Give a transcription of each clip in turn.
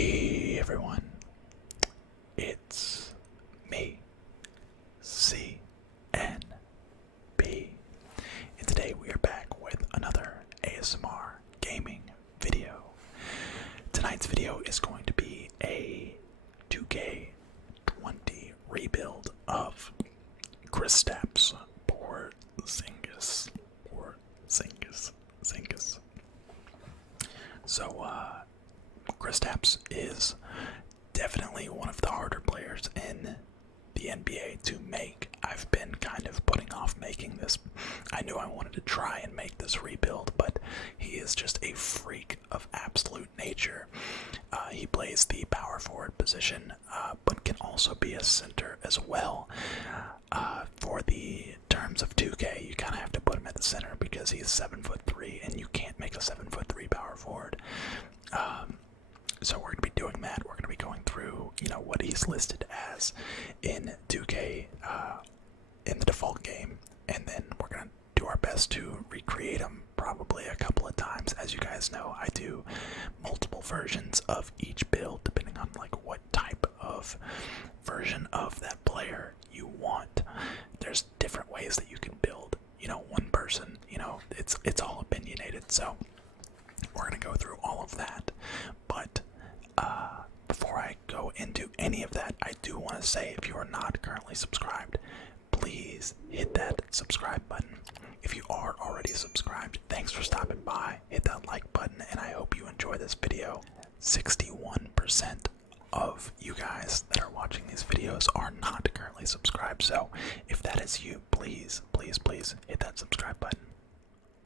Hey everyone, it's me, CNB, and today we are back with another ASMR gaming video. Tonight's video is going to be a 2K20 rebuild of Kristaps Porzingis. So, Kristaps is definitely one of the harder players in the NBA to make. I've been kind of putting off making this. I knew I wanted to try and make this rebuild, but he is just a freak of absolute nature. He plays the power forward position, but can also be a center as well. For the terms of 2K, you kind of have to put him at the center because he's 7'3", and you can't make a 7'3" power forward. So we're going to be doing that. We're going to be going through, what he's listed as in 2K in the default game, and then we're going to do our best to recreate him probably a couple of times. As you guys know, I do multiple versions of each build depending on what type of version of that player you want. There's different ways that you can build, one person, it's all opinionated. So we're going to go through all of that. But before I go into any of that, I do want to say, if you are not currently subscribed, please hit that subscribe button. If you are already subscribed, thanks for stopping by. Hit that like button, and I hope you enjoy this video. 61% of you guys that are watching these videos are not currently subscribed, so if that is you, please hit that subscribe button.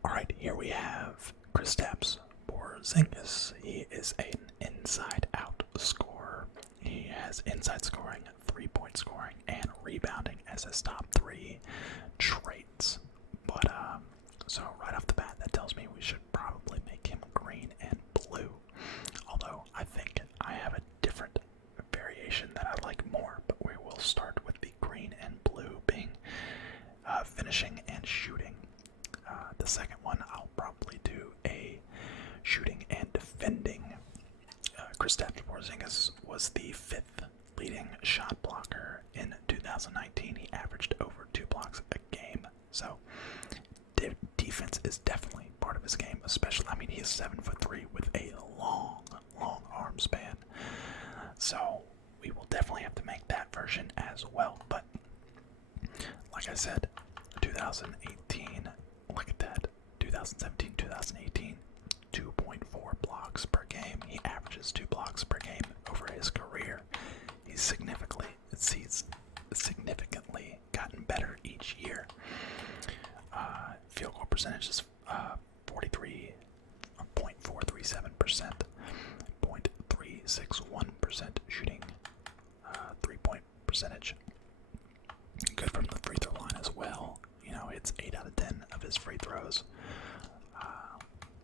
Alright, here we have Kristaps Porzingis. He is an inside-out scorer. He has inside scoring, 3-point scoring, and rebounding as his top 3 traits. But, so right off the bat, that tells me we should probably make him green and blue. Although, I think I have a different variation that I like more, but we will start with the green and blue being finishing and shooting. The second one, I'll probably do a shooting and defending. Kristaps Porzingis was the 5th leading shot blocker in 2019. He averaged over 2 blocks a game. So defense is definitely part of his game, especially, he's 7'3" with a long arm span. So we will definitely have to make that version as well. But like I said, 2018, look at that, 2017, 2018, 2.4 blocks per game. He averages 2 blocks per game over his career. He's significantly gotten better each year. Field goal percentage is 43.437%, 0.361% shooting, 3-point percentage. Good from the free throw line as well. It's 8 out of 10 of his free throws.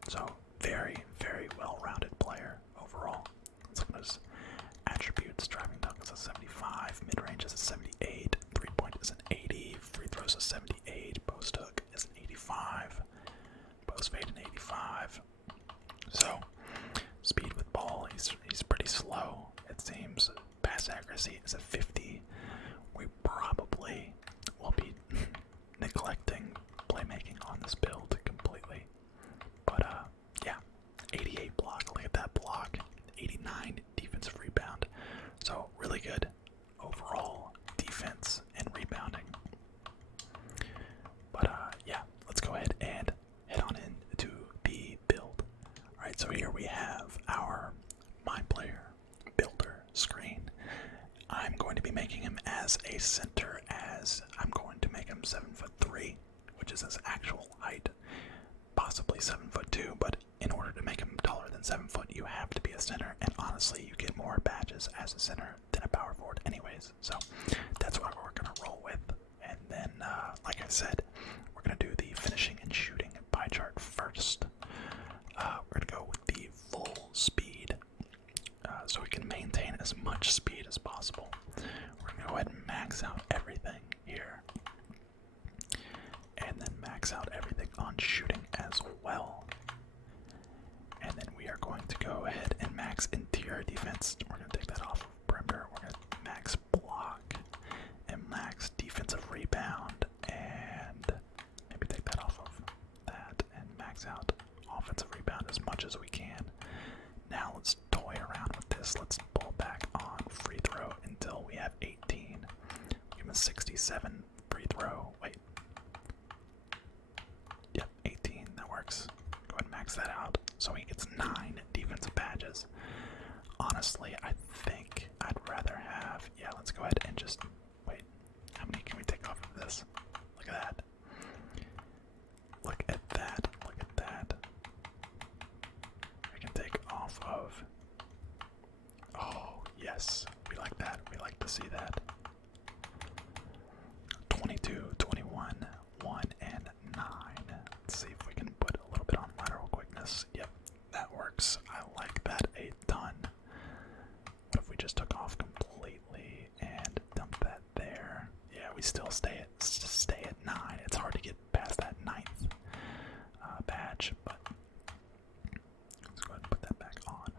So very well-rounded player overall. Some of his attributes: driving dunk is a 75, mid-range is a 78, 3-point is an 80, free throws a 78, post hook is an 85, post fade an 85. So speed with ball, he's pretty slow, it seems. Pass accuracy is a 50. We probably will be neglecting playmaking on this build completely. But yeah, 88 block, look at that block, 89 defensive rebound. So really good overall defense and rebounding. But yeah, let's go ahead and head on into the build. Alright, so here we have our MyPlayer builder screen. I'm going to be making him as a center, as I'm going to make him 7'3", which is his actual height. Possibly 7'2", but in order to make him taller than 7 foot, you have to be a center, and honestly, you get more badges as a center than a power forward anyways, so that's what we're going to roll with. And then, like I said, we're going to do the finishing and shooting pie chart first. We're going to go with the full speed, so we can maintain as much speed as possible. We're going to go ahead and max out everything here, and then max out everything on shooting as well. And then we are going to go ahead and max max interior defense. We're gonna take that off of perimeter. We're gonna max block and max defensive rebound, and maybe take that off of that and max out offensive rebound as much as we can. Now let's toy around with this. Let's pull back on free throw until we have 18. Give him a 67 free throw. Wait. Yep, 18. That works. Go ahead and max that out so he gets 9 defensive badges. Honestly, I think I'd rather have. Yeah, let's go ahead and just wait. How many can we take off of this? Look at that. Look at that. Look at that. We can take off of. Oh, yes. We like that. We like to see that. 22, 21, 1, and 9. Let's see if we can put a little bit on lateral quickness. Yep, that works. I like that a ton. What if we just took off completely and dumped that there? Yeah, we still stay at 9. It's hard to get past that 9th badge, but let's go ahead and put that back on.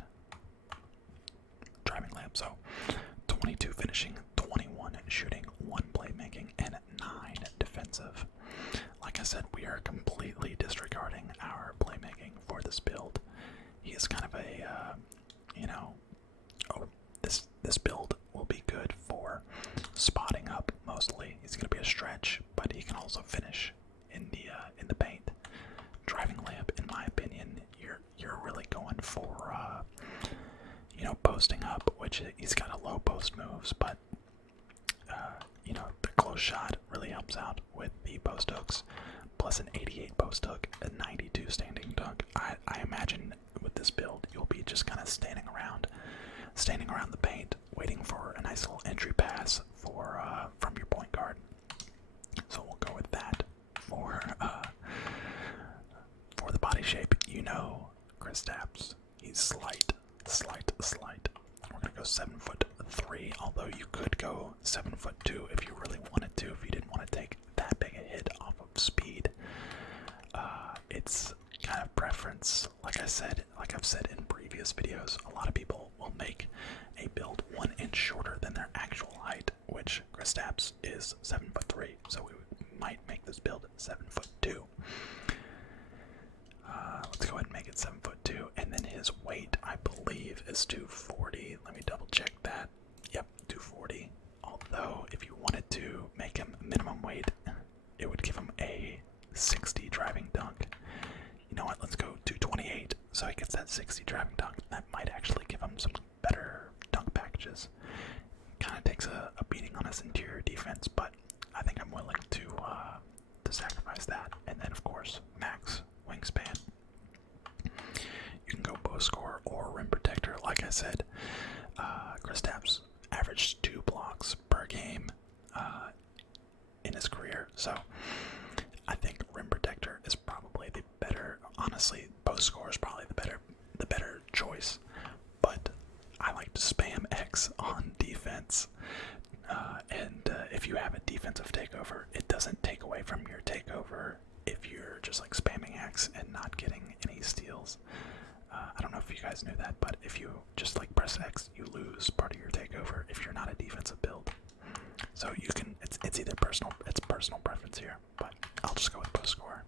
Driving lamp. So 22 finishing, 21 shooting, 1 playmaking, and 9 defensive. Like I said, we are completely disregarding our playmaking for this build. He is kind of a, this build will be good for spotting up mostly. He's going to be a stretch, but he can also finish in the paint. Driving layup, in my opinion, you're really going for posting up, which he's got a low post moves, but the close shot really helps out with the post hooks. Plus an 88 post hook, a 92 standing dunk. I imagine with this build, you'll be just kind of standing around the paint, waiting for a nice little entry pass from your point guard. So we'll go with that for the body shape. Kristaps, he's slight. We're gonna go 7'3", although you could go 7'2" if you really wanted to. If you didn't want to take that big a hit off of speed, it's kind of preference. Like I've said in previous videos, a lot of people will make a build 1 inch shorter than their actual height, which Kristaps is 7'3", so we might make this build 7'2". Let's go ahead and make it 7'2", and then his weight, I believe, is 240. Let me double check that. Yep, 240. Although, if you wanted to make him minimum weight, it would give him a 60 driving dunk. You know what? Let's go 228, so he gets that 60 driving dunk. That might actually give him some better dunk packages. Kind of takes a beating on his interior defense, but I think I'm willing to sacrifice that. And then, of course, max wingspan. You can go bow scorer or rim protector. Like I said, Kristaps averaged 2 blocks per game in his career, so I think rim protector is probably the better. Honestly, bow scorer is probably the better choice. But I like to spam X on defense, and if you have a defensive takeover, it doesn't take away from your takeover if you're just like spamming X and not getting any steals. I don't know if you guys knew that, but if you just like press X, you lose part of your takeover if you're not a defensive build. So you can, it's either personal preference here, but I'll just go with post scorer.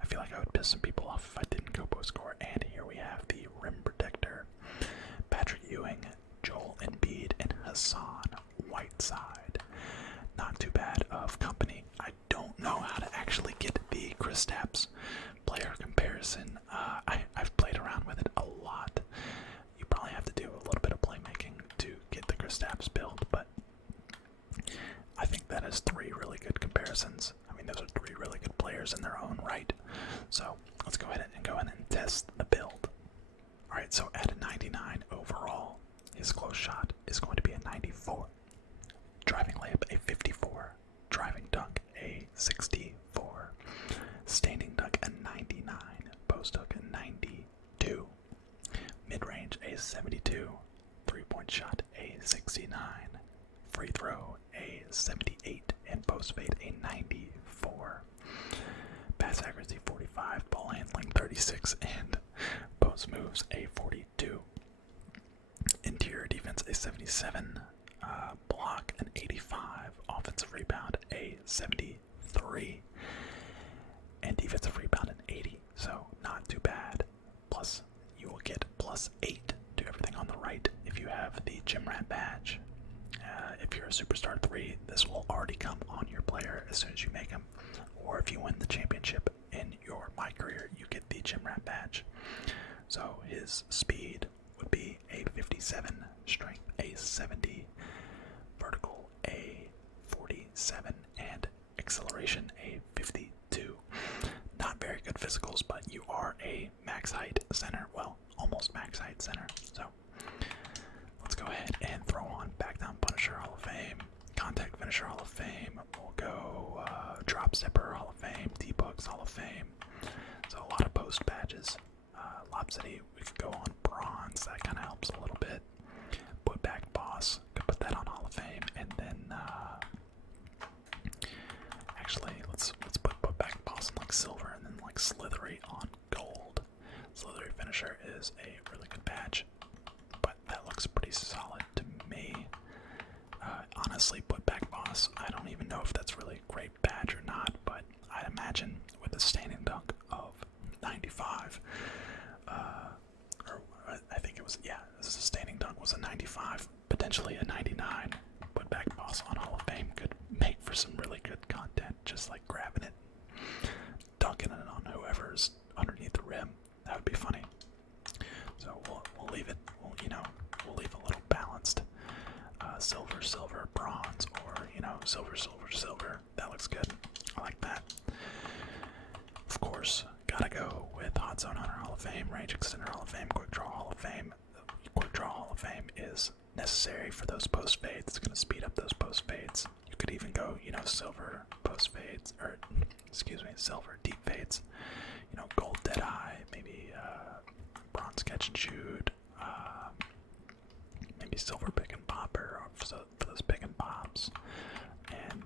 I feel like I would piss some people off if I didn't go post scorer. And here we have the rim protector: Patrick Ewing, Joel Embiid, and Hassan Whiteside. Not too bad of company. I don't know how to actually get the Kristaps player comparison. I've played around with it a lot. You probably have to do a little bit of playmaking to get the Kristaps build, but I think that is 3 really good comparisons. I mean, those are 3 really good players in their own right. So let's go ahead and test the build. Alright, so at a 99 overall, his close shot is going to be a 94. Driving layup, a 54. Driving dunk, a 64. Standing dunk, a 99. Post hook, a 92. Mid-range, a 72. Three-point shot, a 69. Free throw, a 78. And post fade, a 94. Pass accuracy, 45. Ball handling, 36. And post moves, a 42. 77, block an 85, offensive rebound a 73, and defensive rebound an 80. So not too bad. Plus, you will get +8 to everything on the right if you have the Gym Rat badge. If you're a Superstar 3, this will already come on your player as soon as you make him. Or if you win the championship in your My Career, you get the Gym Rat badge. So his speed would be a 57, strength a 70, vertical a 47, and acceleration a 52. Not very good physicals, but you are a max height center. Well, almost max height center. So let's go ahead and throw on Back Down Punisher Hall of Fame, Contact Finisher Hall of Fame. We'll go Drop Zipper Hall of Fame, T-Bugs Hall of Fame. So a lot of post badges. Lob City, we could go on Bronze. That kind of helps a little bit. Put Back Boss, could put that on Hall of Fame, and then actually let's put Back Boss on like Silver, and then like Slithery on Gold. Slithery Finisher is a really good badge, but that looks pretty solid to me. Honestly, put Back Boss. I don't even know if that's really a great badge or not, but I imagine with a standing dunk of 95, or I think it was, yeah, this is a standing dunk was a 95, potentially a 99. Put Back Boss on Hall of Fame could make for some really good content, just like grabbing it, dunking it on whoever's underneath the rim. That would be funny. So we'll leave it. We'll leave a little balanced. Silver, silver, bronze, or silver, silver, silver. That looks good. I like that. Of course, gotta go with Hot Zone Hunter Hall of Fame, Range Extender Hall of Fame, Quick Draw Hall of Fame. Quick Draw Hall of Fame is necessary for those post fades. It's gonna speed up those post fades. You could even go, silver post fades, or excuse me, silver deep fades. Gold Deadeye, maybe bronze catch and shoot. Maybe silver pick and popper for those pick and pops, and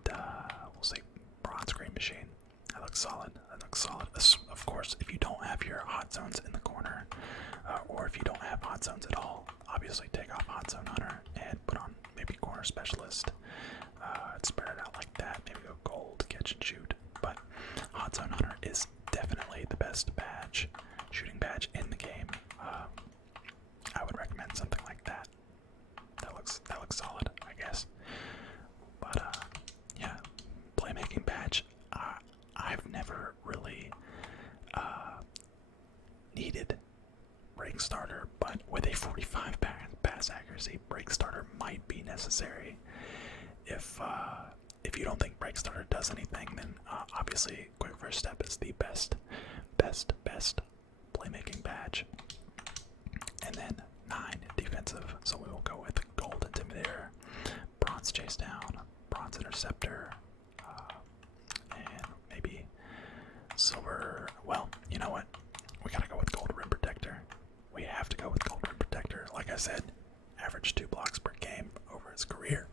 we'll say bronze green machine. That looks solid. That looks solid. Of course, if you don't have your hot zones in the corner, or if you don't have hot zones at all, obviously take off Hot Zone Hunter and put on maybe corner specialist. Spread it out like that. Maybe go gold catch and shoot. But Hot Zone Hunter is definitely the best badge, shooting badge in the game. I would recommend something like that. That looks solid, I guess. But yeah, playmaking badge. I've never really needed break starter, but with a 45 pass accuracy, break starter might be necessary. If you don't think break starter does anything, then obviously quick first step is the best playmaking badge. And then 9 defensive, so we will go with gold intimidator, bronze chase down, bronze interceptor, and maybe silver. Well, you know what? We gotta go with gold rim protector. We have to go with gold rim protector. Like I said, average 2 blocks per game over his career.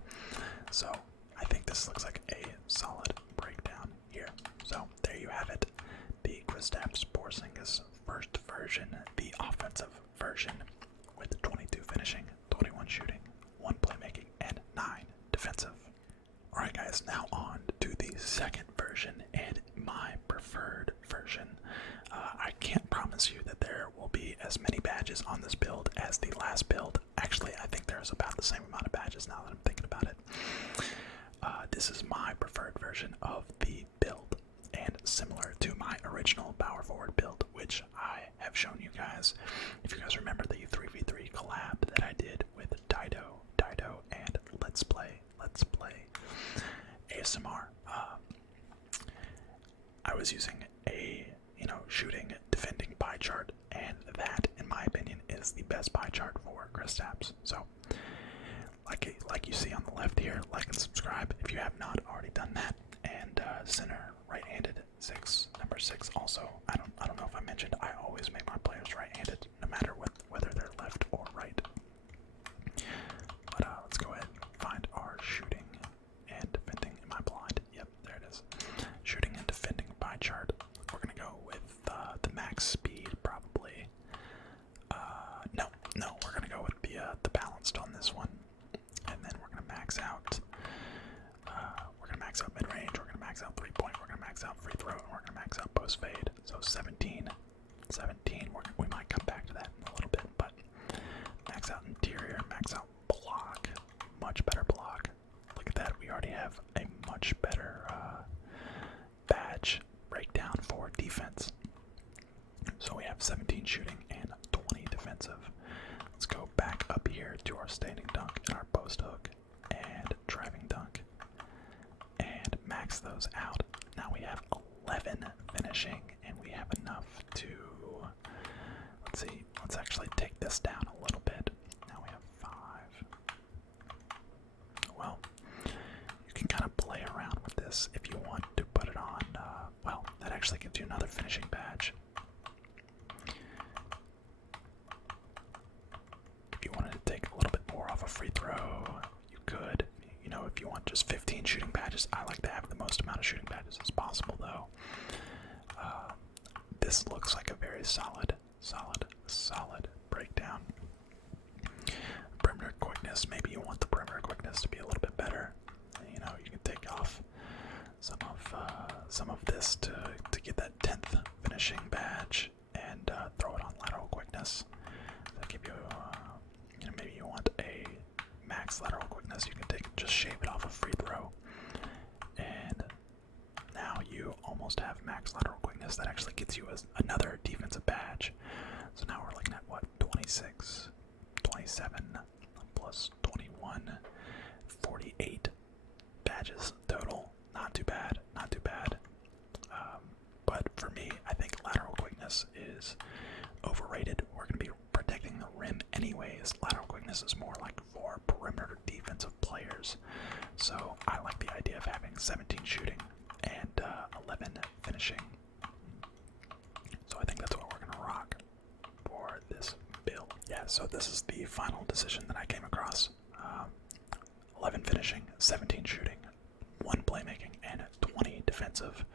So I think this looks like a solid breakdown here. So there you have it. The Kristaps Porzingis first version, the offensive version, with 22 finishing, 21 shooting, 1 playmaking, and 9 defensive. Alright guys, now on to the second version and my preferred version. I can't promise you that there will be as many badges on this build as the last build. Actually, I think there's about the same amount of badges now that I'm thinking about it. This is my preferred version of the build, and similar to my original power forward build, which I have shown you guys. If you guys remember the 3v3 collab that I did with Dido, and Let's Play ASMR, I was using a shooting defending pie chart, and that, in my opinion, is the best pie chart for Kristaps. So, like you see on the left here, like and subscribe if you have not already done that. And center right-handed 6, number 6. Also, I don't know if I mentioned, I always make my players right-handed, no matter whether they're left or right. But let's go ahead and find our shooting and defending. Am I blind? Yep, there it is. Shooting and defending pie chart. We're gonna go with the max speed, probably. No, we're gonna go with the balanced on this one. max out 3-point, we're gonna max out free throw, and we're gonna max out post fade. So 17. We might come back to that in a little bit, but max out interior, max out block, much better block. Look at that, we already have a much better badge breakdown for defense. So we have 17 shooting and 20 defensive. Let's go back up here to our standing dunk and our post hook and driving dunk and max those out. Now we have 11 finishing and we have enough to, let's see, let's actually take this down a little bit. Now we have 5. Well, you can kind of play around with this if you want to put it on, well, that actually gives you another finishing badge. If you wanted to take a little bit more off a free throw, you could. You know, if you want just 15 shooting badges, I like to have the most amount of shooting badges as possible, though. This looks like a very solid breakdown. Perimeter quickness, maybe you want the perimeter quickness to be a little bit better. You know, you can take off some of this to get that 10th finishing badge and throw it on lateral quickness. That'll give you, you know, maybe you want a max lateral quickness. You can just shave it off a free throw, and now you almost have max lateral quickness. That actually gets you another defensive badge. So now we're looking at what, 26, 27 plus 21, 48 badges total. Not too bad, not too bad. But for me, I think lateral quickness is overrated. We're going to be protecting the rim anyways. Lateral quickness is more like for perimeter defensive players. So I like the idea of having 17 shooting and 11 finishing. So I think that's what we're going to rock for this build. Yeah, so this is the final decision that I came across. 11 finishing, 17 shooting, 1 playmaking, and 20 defensive.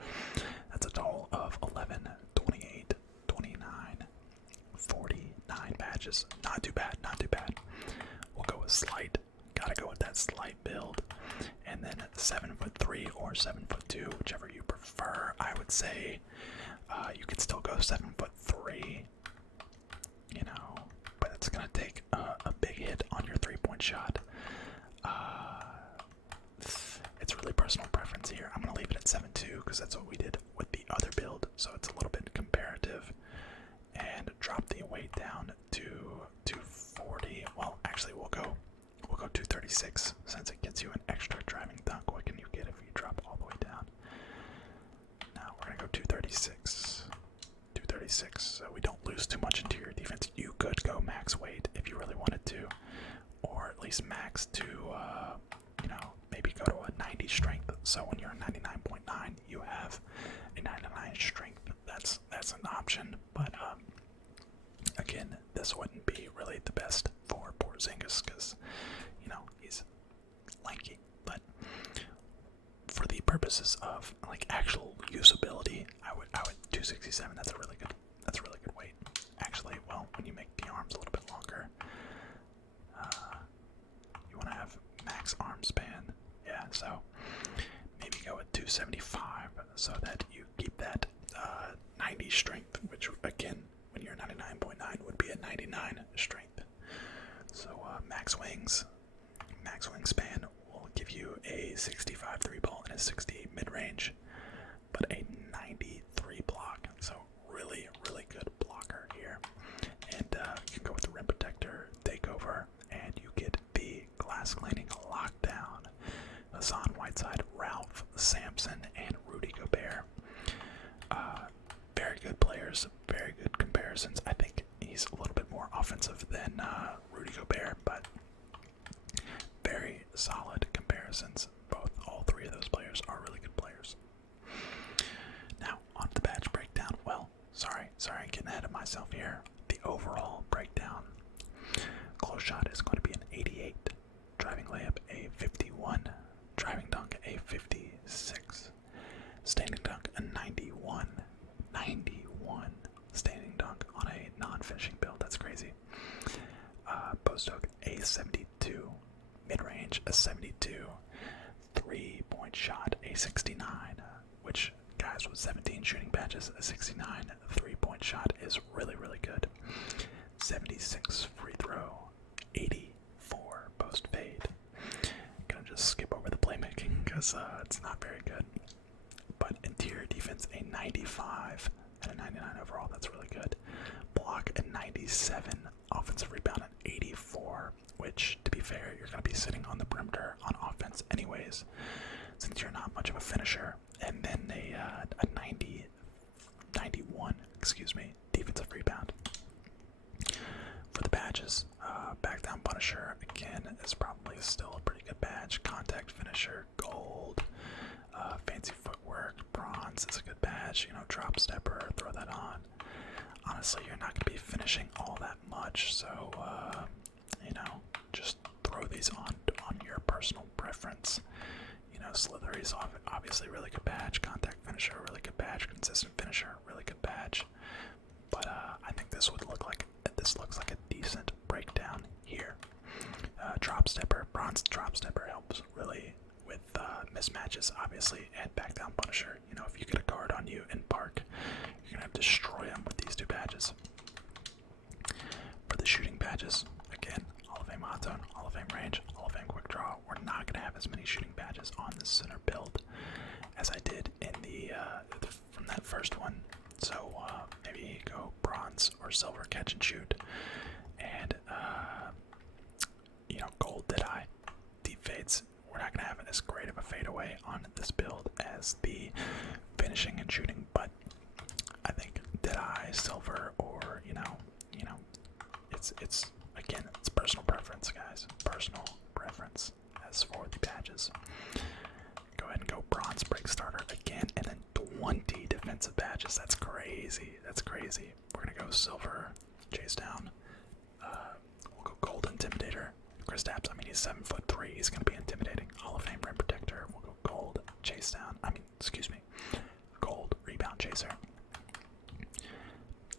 That's a total of 11, 28, 29, 49 badges. Not too bad, not too bad. We'll go with slight. Gotta go with that slight build. And then 7'3" or 7'2", whichever you prefer. I would say you could still go 7'3", you know, but it's gonna take a big hit on your 3-point shot. It's really personal preference here. I'm gonna leave it at 7'2" because that's what we did with the other build, so it's a little bit comparative. And drop the weight down to 240. Well, actually, we'll go 236 since it gets you an extra driving dunk. What can you get if you drop all the way down? Now we're gonna go 236. 236, so we don't lose too much interior defense. You could go max weight if you really wanted to, or at least max to, you know, maybe go to a 90 strength. So when you're 99.9, you have a 99 strength. That's an option, but again, this wouldn't be really the best for Porzingis because, you know, he's lanky. But for the purposes of like actual usability, I would 267. That's a really good weight. Actually, well, when you make the arms a little bit longer, you want to have max arm span. Yeah, so maybe go with 275 so that you keep that 90 strength, which again, when you're 99.9 would be a 99 strength. So max wingspan will give you a 65 3-ball and a 68 mid-range, but a 93 block. So really, really good blocker here. And you can go with the rim protector, takeover, and you get the glass cleaning lockdown. Hassan Whiteside, Ralph Sampson, and Rudy Gobert. Very good players, very good comparisons. I think he's a little bit more offensive than Rudy Gobert, but very solid comparisons. All three of those players are really good players. Now, on to the badge breakdown. Well, sorry, I'm getting ahead of myself here. The overall breakdown. Close shot is going to be an 88. Driving layup, a 51. Driving dunk, a 56. Standing dunk, a 91. 91 standing dunk on a non-finishing build. That's crazy. Post hook, a 72. Mid-range, a 72. 3-point shot, a 69. which, guys, with 17 shooting badges, a 69 3-point shot is really, really good. 76 free throw, 84 post fade. Gonna just skip over the playmaking because it's not very good. But interior defense, a 95 and a 99 overall. That's really good. Block at 97, offensive rebound at 84, which, to be fair, you're going to be sitting on the perimeter on offense anyways, since you're not much of a finisher. And then a 91, defensive rebound. For the badges, back down Punisher, again, is probably still a pretty good badge. Contact finisher, gold. Fancy footwork, bronze is a good badge. You know, drop stepper, throw that on. Honestly, you're not going to be finishing all that much, so you know, just throw these on your personal preference. You know, Slithery's obviously really good badge. Contact finisher, really good badge. Consistent finisher, really good badge. But I think this looks like a decent breakdown here. Drop stepper, bronze drop stepper helps really with mismatches, obviously, and back down Punisher. You know, if you get a guard on you in park, you're gonna have to destroy them with these two badges. For the shooting badges, again, Hall of Fame hot zone, Hall of Fame range, Hall of Fame quick draw. We're not gonna have as many shooting badges on this center build as I did in from that first one. So maybe go bronze or silver catch and shoot, and you know, gold dead eye, deep fades. We're not gonna have as great of a fadeaway on this build as the finishing and shooting, but I think dead eye, silver, or you know, it's again, it's personal preference, guys. Personal preference. As for the badges, go ahead and go bronze break starter again, and then 20 defensive badges. That's crazy. That's crazy. We're gonna go silver chase down. We'll go gold intimidator. Kristaps, I mean, he's 7'3". He's gonna be intimidating. Hall of Fame rim protector. We'll go gold chase down. Gold rebound chaser.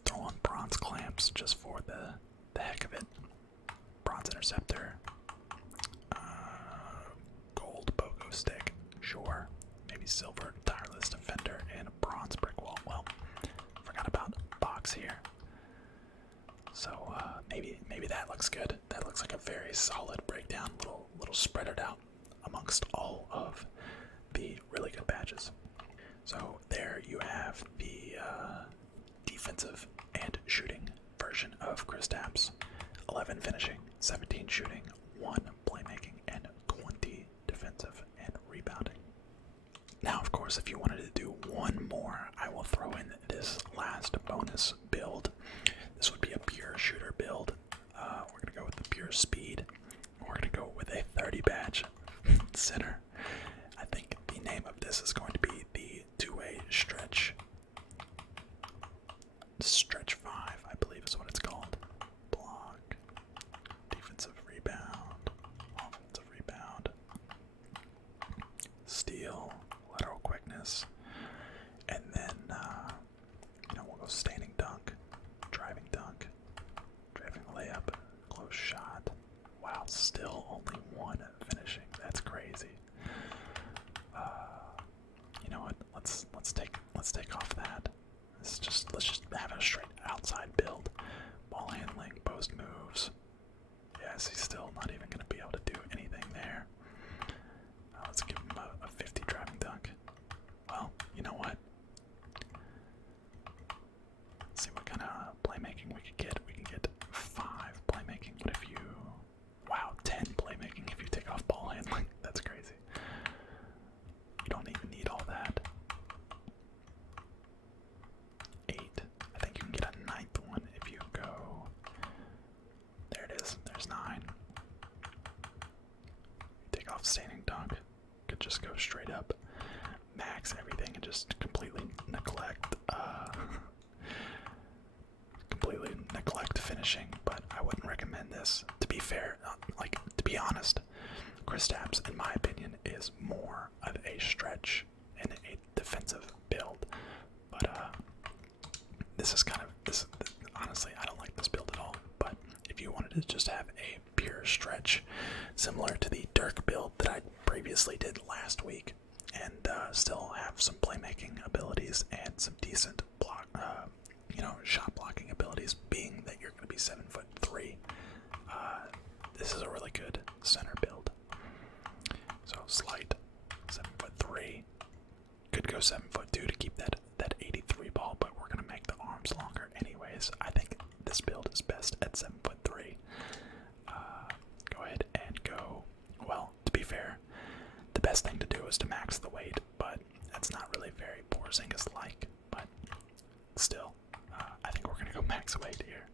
Throw on bronze clamps just for the heck of it. Bronze interceptor. Gold pogo stick. Sure. Maybe silver tireless defender and a bronze brick wall. Well, forgot about box here. So maybe that looks good. That looks like a very solid breakdown, little spread it out amongst all of the really good badges. So there you have the defensive and shooting version of Kristaps. 11 finishing, 17 shooting, 1 playmaking, and 20 defensive and rebounding. Now, of course, if you wanted to do one more, I will throw in this last bonus build. This would be a pure shooter build. We're going to go with the pure speed. We're going to go with a 30 badge center. I think the name of this is going to be the two-way stretch. Stretch 5, I believe is what it's called. Block, defensive rebound, offensive rebound, steal, lateral quickness, and then we'll go standing dunk, driving layup, close shot. Wow, still only 1 finishing. That's crazy. You know what? Let's take off that. Let's just have a straight outside build. Ball handling, post moves. Yes, he's still not even going to be able to do anything there. Let's give him a 50 driving dunk. Well, you know what? Let's see what kind of playmaking we could get. We can get 5 playmaking. What if you... Wow, 10 playmaking if you take off ball handling. That's crazy. You don't even need all that. 8. I think you can get a 9th one if you go... There it is. There's 9. Take off standing dunk. Could just go straight up. Max everything and just completely neglect finishing, but I wouldn't recommend this. To be fair, to be honest, Kristaps, in my opinion, is more of a stretch and a defensive build. But this is honestly, I don't like this build at all. But if you wanted to just have a pure stretch, similar to the Dirk build that I previously did last week, and still have some playmaking abilities and some decent block, shot blocking abilities. Being that you're going to be 7'3", this is a really good center build. So slight 7'3", could go 7'2" to keep that 83 ball, but we're gonna make the arms longer anyways. I think this build is best at 7'3". Go ahead and go. Well, to be fair, the best thing to do is to max the weight, but that's not really very Porzingis-like. But still, I think we're gonna go max weight here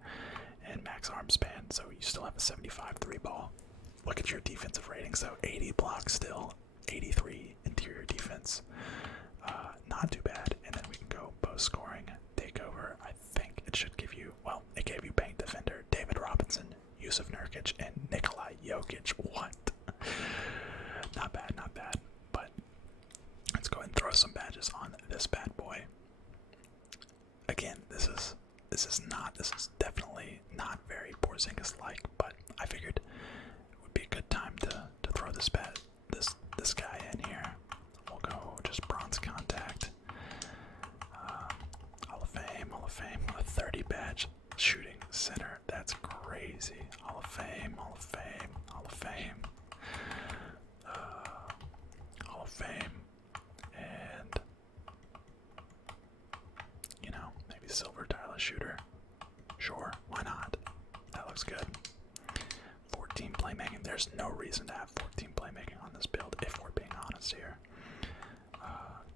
and max arm span. So you still have a 75 3 ball. Look at your defensive rating. So 80 blocks still, 83 interior defense. Not too bad. And then we can go post scoring, takeover. I think it should give you, well, it gave you paint defender, David Robinson, Yusuf Nurkic, and Nikola Jokic. What? Not bad, not bad. But let's go ahead and throw some badges on this bad boy. Again, this is definitely not very Porzingis-like, but I figured it would be a good time to throw this guy in here. We'll go just bronze contact. Hall of Fame, a 30 badge shooting center. That's crazy. Hall of Fame, Hall of Fame, Hall of Fame. Hall of Fame. And, maybe silver tile shooter. Sure, why not? That looks good. 14 playmaking. There's no reason to have 14 playmaking on this build, if we're being honest here.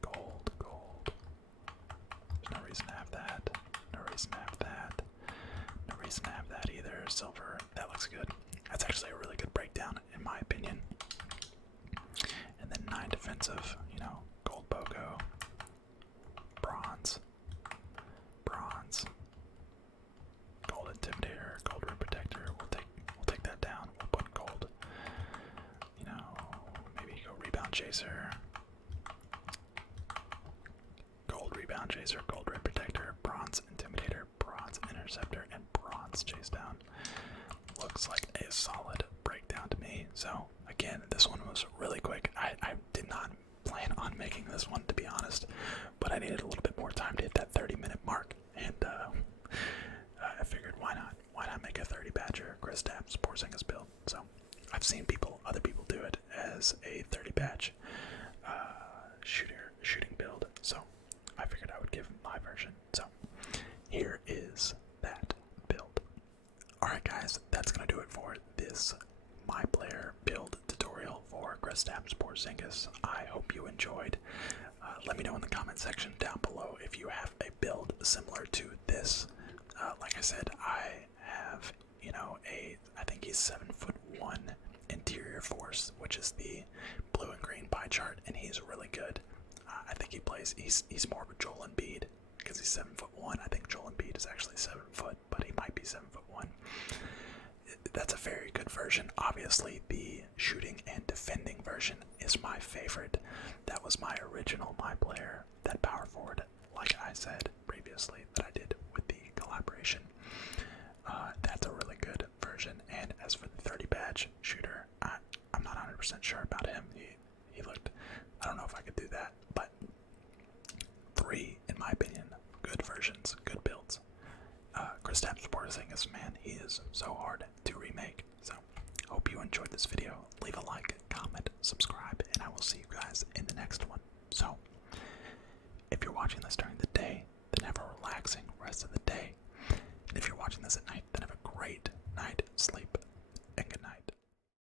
Gold. There's no reason to have that. No reason to have that. No reason to have that either. Silver. That looks good. That's actually a really good breakdown, in my opinion. And then 9 defensive. Gold BOGO. Bronze. Gold intimidator. Gold rim protector. We'll take that down. We'll put gold. Maybe go rebound chaser. Gold rebound chaser, gold rim protector, bronze intimidator, bronze interceptor, and bronze chase down. Looks like a solid breakdown to me. So again, this one was really quick. I did not plan on making this one, to be honest, but I needed a little bit more time to hit that 30-minute mark, and I figured why not make a 30 badger Kristaps Porzingis build. So I've seen other people do it as a 30 badge shooting build. So I figured I would give my version. So here is that build. Alright guys, that's going to do it for this MyPlayer build tutorial for Kristaps Porzingis. I hope you enjoyed. Let me know in the comment section down below if you have a build similar to this. Like I said, I have, I think he's 7'1" interior force, which is the blue and green pie chart, and he's really good. I think he's more of a Joel Embiid because he's 7'1". I think Joel Embiid is actually 7 foot, but he might be 7'1". That's a very good version. Obviously, the shooting and defending version is my favorite. That was my original MyPlayer, that power forward, like I said previously, that I did with the collaboration. That's a really good version. And as for the 30 badge shooter, I'm not 100% sure about him. He looked, I don't know if I could do that, but 3, in my opinion, good versions, good builds. Kristaps Porzingis, man, he is so hard to remake. So, hope you enjoyed this video. Leave a like, comment, subscribe, and I will see you guys in the next one. So, if you're watching this during the day, then have a relaxing rest of the day. And if you're watching this at night, then have a great night sleep.